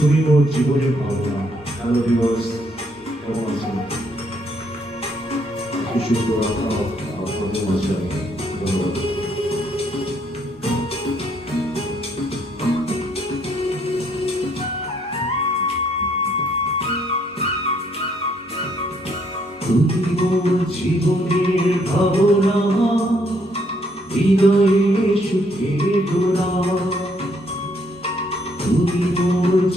তুমি মোর জীবনের ভাবনা হ্যালো ভিউয়ার্স কেমন আছেন? জীবনের ভাবনা হৃদয়ে সুখে মোর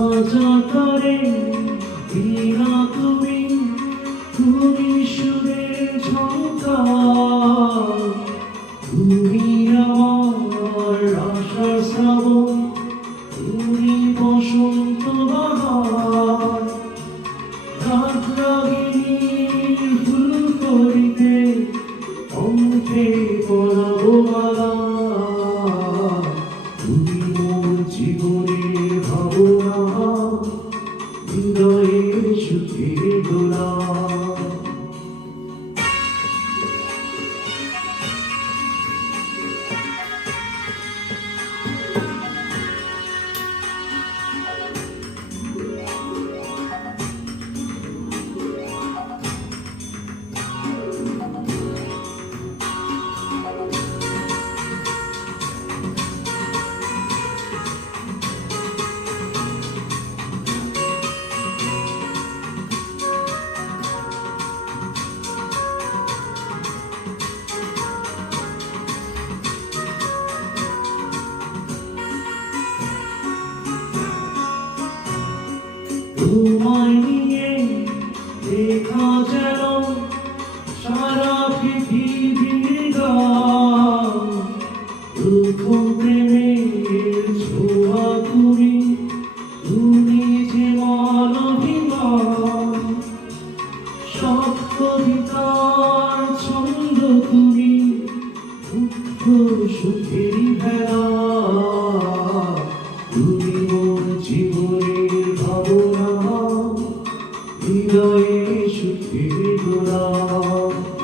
আজা করে দিলা তুমি তুমি সুরের ঝঙ্কার তুমি আমার আশা শ্রাবণ হৃদয়ের সুখে গোলা তোমায় নিয়ে দেখা যেন সারা পৃথিবীর গান দুঃখ প্রেমের ছোঁয়া তুমি তুমি যে মানবিমান সব কবিতার ছন্দ তুমি, দুঃখ সুখেরই ভেলা। তুমি মোর জীবনের ভাবনা হৃদয়ে সুখের গোলা